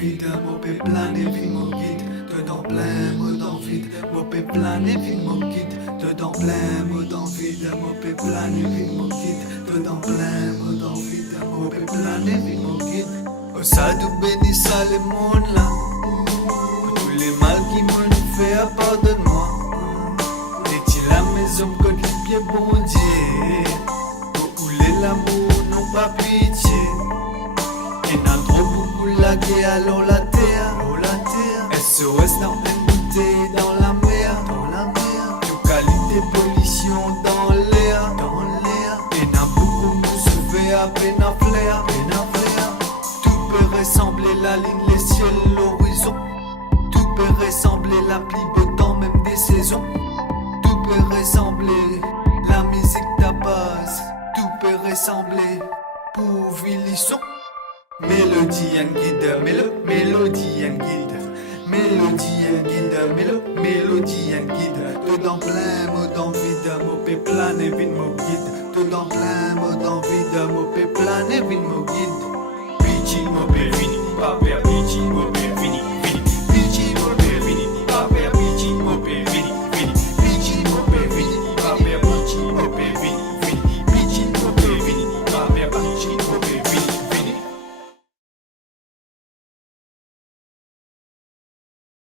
vide, mopé plané, vide mon guide. Dedans plein, mot dans vide, mopé plané, vide mon guide. Dedans plein, mot dans vide, mopé plané, vide mon guide. Dedans plein, mot dans vide, mopé plané, vide mon guide. Oh ça nous bénit ça les mondes là. Pour tous les mal qui me fait, pardonne-moi. Est-il la maison contre les pieds bon Dieu? Pour couler l'amour, non pas pitié. Et n'a trop beaucoup la guerre, alors la terre. SOS dans une bouteille dans la mer. Tout qualité pollution dans l'air. Et n'a beaucoup nous se à peine à flair. Tout peut ressembler la ligne, les ciels, l'horizon. Tout peut ressembler la pluie, beau temps, même des saisons. Tout peut ressembler la musique ta base. Tout peut ressembler pour Villisson. Mélodie and guide, mélodie and guide. Mélodie and guide, mélodie and guide. Dedans plein, mot dans vide, mopé plané, vide mon guide. Dedans plein, mot dans vide, mopé plané, vide mon guide. Pidgin, mopé vide, pas perdre, pidgin, mopé